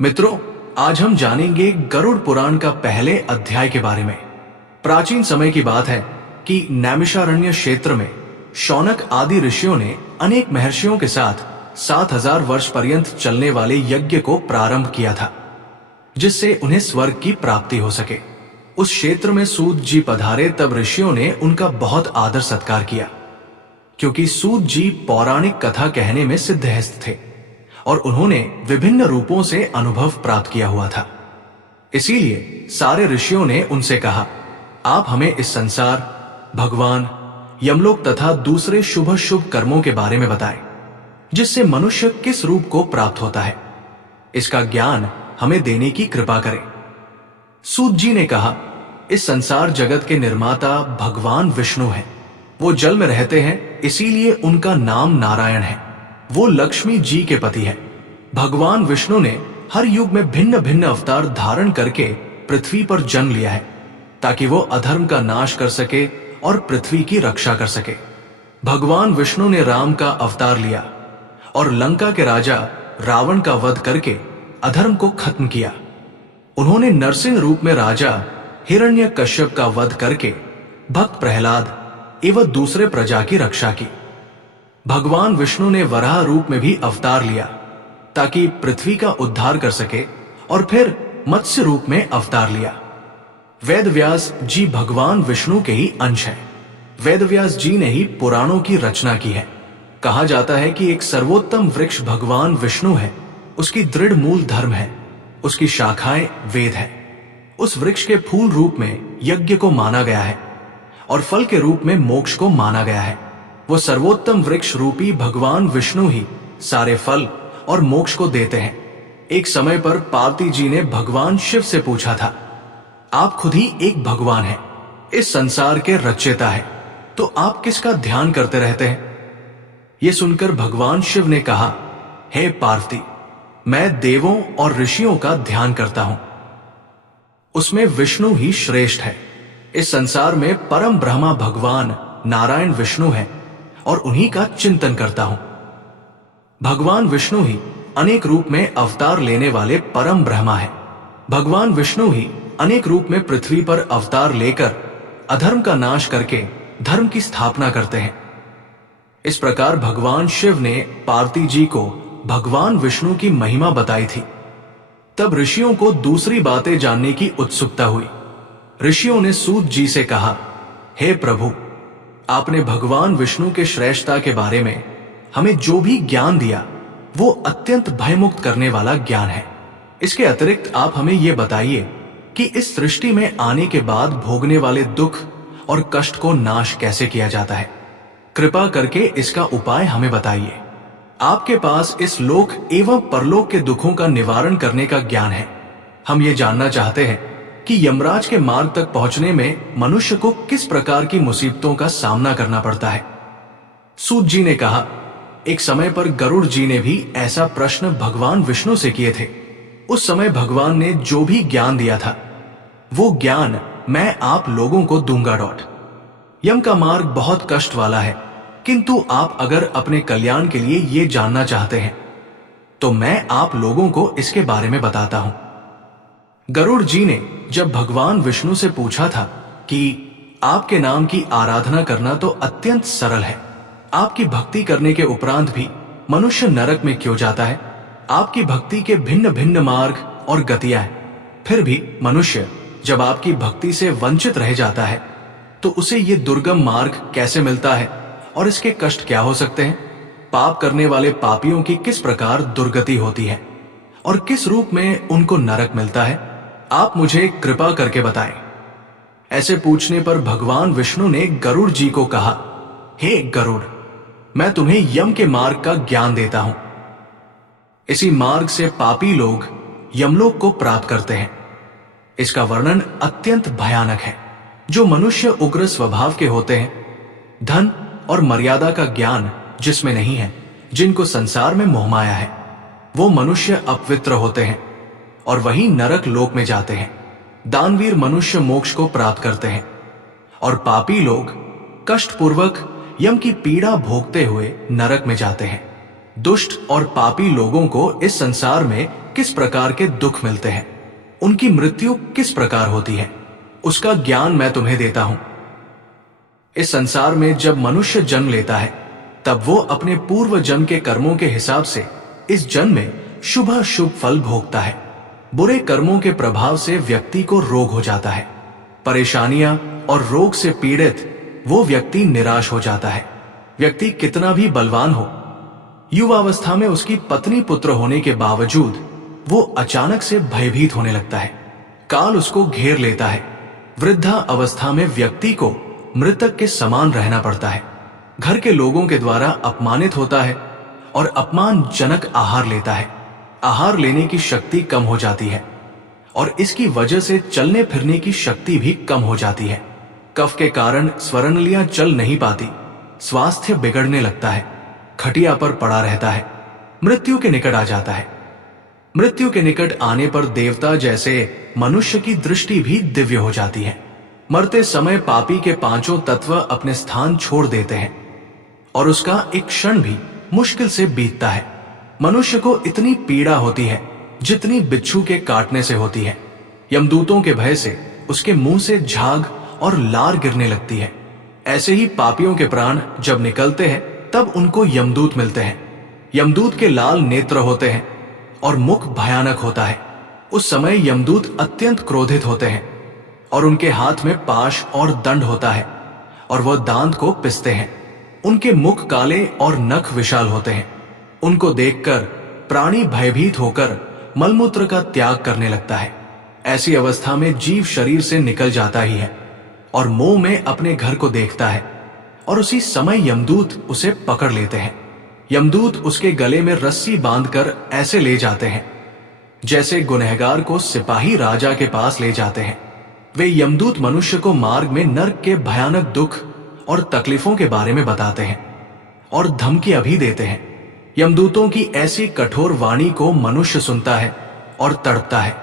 मित्रों, आज हम जानेंगे गरुड़ पुराण का पहले अध्याय के बारे में। प्राचीन समय की बात है कि नैमिषारण्य क्षेत्र में शौनक आदि ऋषियों ने अनेक महर्षियों के साथ 7000 वर्ष पर्यंत चलने वाले यज्ञ को प्रारंभ किया था, जिससे उन्हें स्वर्ग की प्राप्ति हो सके। उस क्षेत्र में सूत जी पधारे तब ऋषियों ने उनका बहुत आदर सत्कार किया, क्योंकि सूत जी पौराणिक कथा कहने में सिद्धहस्त थे और उन्होंने विभिन्न रूपों से अनुभव प्राप्त किया हुआ था। इसीलिए सारे ऋषियों ने उनसे कहा, आप हमें इस संसार, भगवान, यमलोक तथा दूसरे शुभ शुभ कर्मों के बारे में बताएं, जिससे मनुष्य किस रूप को प्राप्त होता है। इसका ज्ञान हमें देने की कृपा करें। सूत जी ने कहा, इस संसार जगत के निर्माता भगवान विष्णु हैं। वो जल में रहते हैं, इसीलिए उनका नाम नारायण है। वो लक्ष्मी जी के पति है। भगवान विष्णु ने हर युग में भिन्न भिन्न अवतार धारण करके पृथ्वी पर जन्म लिया है, ताकि वो अधर्म का नाश कर सके और पृथ्वी की रक्षा कर सके। भगवान विष्णु ने राम का अवतार लिया और लंका के राजा रावण का वध करके अधर्म को खत्म किया। उन्होंने नरसिंह रूप में राजा हिरण्यकश्यप का वध करके भक्त प्रहलाद एवं दूसरे प्रजा की रक्षा की। भगवान विष्णु ने वराह रूप में भी अवतार लिया, ताकि पृथ्वी का उद्धार कर सके, और फिर मत्स्य रूप में अवतार लिया। वेदव्यास जी भगवान विष्णु के ही अंश हैं। वेदव्यास जी ने ही पुराणों की रचना की है। कहा जाता है कि एक सर्वोत्तम वृक्ष भगवान विष्णु है, उसकी दृढ़ मूल धर्म है, उसकी शाखाएं वेद है। उस वृक्ष के फूल रूप में यज्ञ को माना गया है और फल के रूप में मोक्ष को माना गया है। वो सर्वोत्तम वृक्ष रूपी भगवान विष्णु ही सारे फल और मोक्ष को देते हैं। एक समय पर पार्वती जी ने भगवान शिव से पूछा था, आप खुद ही एक भगवान हैं, इस संसार के रचयिता हैं, तो आप किसका ध्यान करते रहते हैं? ये सुनकर भगवान शिव ने कहा, हे पार्वती, मैं देवों और ऋषियों का ध्यान करता हूं, उसमें विष्णु ही श्रेष्ठ है। इस संसार में परम ब्रह्मा भगवान नारायण विष्णु है और उन्हीं का चिंतन करता हूं। भगवान विष्णु ही अनेक रूप में अवतार लेने वाले परम ब्रह्मा है। भगवान विष्णु ही अनेक रूप में पृथ्वी पर अवतार लेकर अधर्म का नाश करके धर्म की स्थापना करते हैं। इस प्रकार भगवान शिव ने पार्वती जी को भगवान विष्णु की महिमा बताई थी। तब ऋषियों को दूसरी बातें जानने की उत्सुकता हुई। ऋषियों ने सूत जी से कहा, हे प्रभु, आपने भगवान विष्णु के श्रेष्ठता के बारे में हमें जो भी ज्ञान दिया वो अत्यंत भयमुक्त करने वाला ज्ञान है। इसके अतिरिक्त आप हमें यह बताइए कि इस सृष्टि में आने के बाद भोगने वाले दुख और कष्ट को नाश कैसे किया जाता है। कृपा करके इसका उपाय हमें बताइए। आपके पास इस लोक एवं परलोक के दुखों का निवारण करने का ज्ञान है। हम ये जानना चाहते हैं कि यमराज के मार्ग तक पहुंचने में मनुष्य को किस प्रकार की मुसीबतों का सामना करना पड़ता है। सूत जी ने कहा, एक समय पर गरुड़ जी ने भी ऐसा प्रश्न भगवान विष्णु से किए थे। उस समय भगवान ने जो भी ज्ञान दिया था वो ज्ञान मैं आप लोगों को दूंगा। यम का मार्ग बहुत कष्ट वाला है, किंतु आप अगर अपने कल्याण के लिए ये जानना चाहते हैं तो मैं आप लोगों को इसके बारे में बताता हूं। गरुड़ जी ने जब भगवान विष्णु से पूछा था कि आपके नाम की आराधना करना तो अत्यंत सरल है, आपकी भक्ति करने के उपरांत भी मनुष्य नरक में क्यों जाता है? आपकी भक्ति के भिन्न भिन्न मार्ग और गतियां हैं, फिर भी मनुष्य जब आपकी भक्ति से वंचित रह जाता है तो उसे ये दुर्गम मार्ग कैसे मिलता है और इसके कष्ट क्या हो सकते हैं? पाप करने वाले पापियों की किस प्रकार दुर्गति होती है और किस रूप में उनको नरक मिलता है? आप मुझे कृपा करके बताएं। ऐसे पूछने पर भगवान विष्णु ने गरुड़ जी को कहा, हे गरुड़, मैं तुम्हें यम के मार्ग का ज्ञान देता हूं। इसी मार्ग से पापी लोग यमलोक को प्राप्त करते हैं। इसका वर्णन अत्यंत भयानक है। जो मनुष्य उग्र स्वभाव के होते हैं, धन और मर्यादा का ज्ञान जिसमें नहीं है, जिनको संसार में मोहमाया है, वो मनुष्य अपवित्र होते हैं और वही नरक लोक में जाते हैं। दानवीर मनुष्य मोक्ष को प्राप्त करते हैं और पापी लोग कष्टपूर्वक यम की पीड़ा भोगते हुए नरक में जाते हैं। दुष्ट और पापी लोगों को इस संसार में किस प्रकार के दुख मिलते हैं, उनकी मृत्यु किस प्रकार होती है, उसका ज्ञान मैं तुम्हें देता हूं। इस संसार में जब मनुष्य जन्म लेता है तब वो अपने पूर्व जन्म के कर्मों के हिसाब से इस जन्म में शुभ शुभ फल भोगता है। बुरे कर्मों के प्रभाव से व्यक्ति को रोग हो जाता है। परेशानियां और रोग से पीड़ित वो व्यक्ति निराश हो जाता है। व्यक्ति कितना भी बलवान हो, युवावस्था में उसकी पत्नी पुत्र होने के बावजूद वो अचानक से भयभीत होने लगता है। काल उसको घेर लेता है। वृद्धा अवस्था में व्यक्ति को मृतक के समान रहना पड़ता है। घर के लोगों के द्वारा अपमानित होता है और अपमानजनक आहार लेता है। आहार लेने की शक्ति कम हो जाती है और इसकी वजह से चलने फिरने की शक्ति भी कम हो जाती है। कफ के कारण स्वरनलियां चल नहीं पाती। स्वास्थ्य बिगड़ने लगता है। खटिया पर पड़ा रहता है। मृत्यु के निकट आ जाता है। मृत्यु के निकट आने पर देवता जैसे मनुष्य की दृष्टि भी दिव्य हो जाती है। मरते समय पापी के पांचों तत्व अपने स्थान छोड़ देते हैं और उसका एक क्षण भी मुश्किल से बीतता है। मनुष्य को इतनी पीड़ा होती है जितनी बिच्छू के काटने से होती है। यमदूतों के भय से उसके मुंह से झाग और लार गिरने लगती है। ऐसे ही पापियों के प्राण जब निकलते हैं तब उनको यमदूत मिलते हैं। यमदूत के लाल नेत्र होते हैं और मुख भयानक होता है। उस समय यमदूत अत्यंत क्रोधित होते हैं और उनके हाथ में पाश और दंड होता है और वह दांत को पिसते हैं। उनके मुख काले और नख विशाल होते हैं। उनको देखकर प्राणी भयभीत होकर मलमूत्र का त्याग करने लगता है। ऐसी अवस्था में जीव शरीर से निकल जाता ही है और मोह में अपने घर को देखता है और उसी समय यमदूत उसे पकड़ लेते हैं। यमदूत उसके गले में रस्सी बांधकर ऐसे ले जाते हैं जैसे गुनहगार को सिपाही राजा के पास ले जाते हैं। वे यमदूत मनुष्य को मार्ग में नरक के भयानक दुख और तकलीफों के बारे में बताते हैं और धमकियां भी देते हैं। यमदूतों की ऐसी कठोर वाणी को मनुष्य सुनता है और तड़पता है।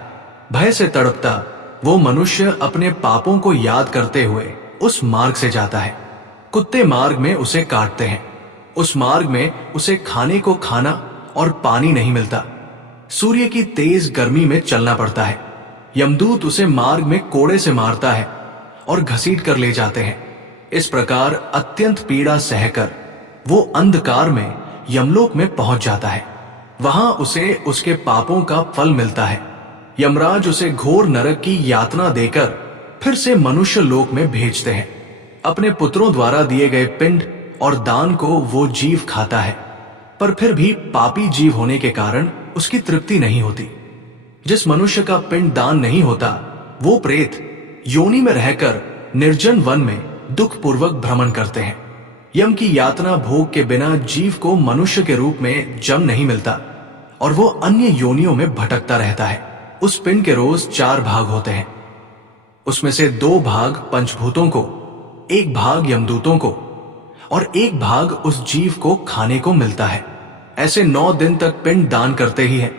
भय से तड़पता वो मनुष्य अपने पापों को याद करते हुए उस मार्ग से जाता है। कुत्ते मार्ग में उसे काटते हैं। उस मार्ग में उसे खाने को खाना और पानी नहीं मिलता। सूर्य की तेज गर्मी में चलना पड़ता है। यमदूत उसे मार्ग में कोड़े से मारता है और घसीट कर ले जाते हैं। इस प्रकार अत्यंत पीड़ा सहकर वो अंधकार में यमलोक में पहुंच जाता है। वहां उसे उसके पापों का फल मिलता है। यमराज उसे घोर नरक की यातना देकर फिर से मनुष्य लोक में भेजते हैं। अपने पुत्रों द्वारा दिए गए पिंड और दान को वो जीव खाता है, पर फिर भी पापी जीव होने के कारण उसकी तृप्ति नहीं होती। जिस मनुष्य का पिंड दान नहीं होता वो प्रेत योनि में रहकर निर्जन वन में दुख पूर्वक भ्रमण करते हैं। यम की यातना भोग के बिना जीव को मनुष्य के रूप में जन्म नहीं मिलता और वो अन्य योनियों में भटकता रहता है। उस पिंड के रोज 4 भाग होते हैं। उसमें से 2 भाग पंचभूतों को, 1 भाग यमदूतों को और 1 भाग उस जीव को खाने को मिलता है। ऐसे 9 दिन तक पिंड दान करते ही हैं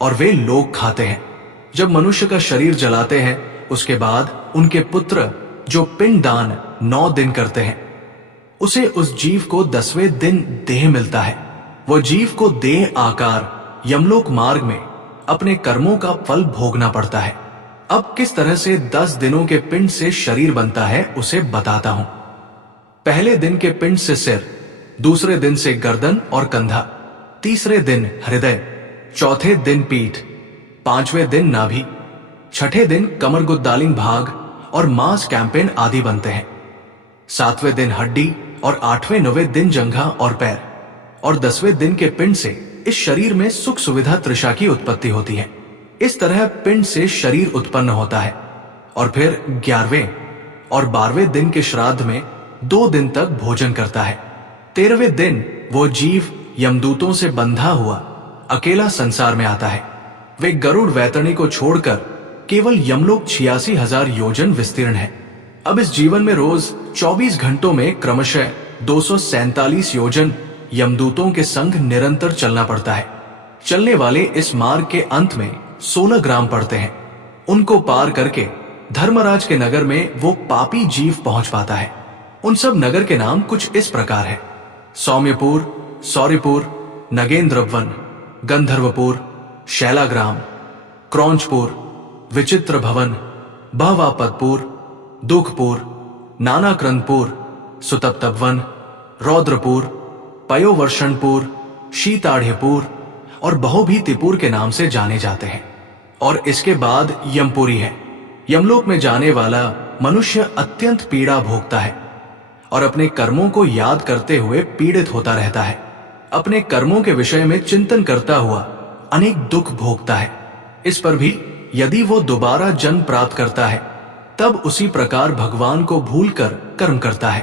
और वे लोग खाते हैं। जब मनुष्य का शरीर जलाते हैं उसके बाद उनके पुत्र जो पिंड दान 9 दिन करते हैं उसे उस जीव को 10वें दिन देह मिलता है। वो जीव को देह आकार यमलोक मार्ग में अपने कर्मों का फल भोगना पड़ता है। अब किस तरह से 10 दिनों के पिंड से शरीर बनता है उसे बताता हूं। पहले दिन के पिंड से सिर, दूसरे दिन से गर्दन और कंधा, तीसरे दिन हृदय, चौथे दिन पीठ, 5वें दिन नाभि, छठे दिन कमरगुद्दालिंग भाग और मांस कैंपेन आदि बनते हैं। 7वें दिन हड्डी और 8वें 9वें दिन जंघा और पैर और 10वें दिन के पिंड से इस शरीर में सुख सुविधा तृषा की उत्पत्ति होती है। इस तरह पिंड से शरीर उत्पन्न होता है और फिर 11वें और 12वें दिन के श्राद्ध में 2 दिन तक भोजन करता है। 13वें दिन वो जीव यमदूतों से बंधा हुआ अकेला संसार में आता है। वे गरुड़ वैतरणी को छोड़कर केवल यमलोक 86,000 योजन विस्तीर्ण है। अब इस जीवन में रोज 24 घंटों में क्रमशः 247 योजन यमदूतों के संग निरंतर चलना पड़ता है। चलने वाले इस मार्ग के अंत में 16 ग्राम पड़ते हैं। उनको पार करके धर्मराज के नगर में वो पापी जीव पहुंच पाता है। उन सब नगर के नाम कुछ इस प्रकार है: सौम्यपुर, सौरिपुर, नगेंद्रवन, गंधर्वपुर, शैलाग्राम, क्रौंचपुर, विचित्र भवन, बहवापतपुर, दुखपुर, नानाक्रंदपुर, सुतप्तवन, रौद्रपुर, पयोवर्षणपुर, शीताढ़पुर और बहुभीतिपुर के नाम से जाने जाते हैं। और इसके बाद यमपुरी है। यमलोक में जाने वाला मनुष्य अत्यंत पीड़ा भोगता है और अपने कर्मों को याद करते हुए पीड़ित होता रहता है। अपने कर्मों के विषय में चिंतन करता हुआ अनेक दुख भोगता है। इस पर भी यदि वो दोबारा जन्म प्राप्त करता है तब उसी प्रकार भगवान को भूलकर कर्म करता है।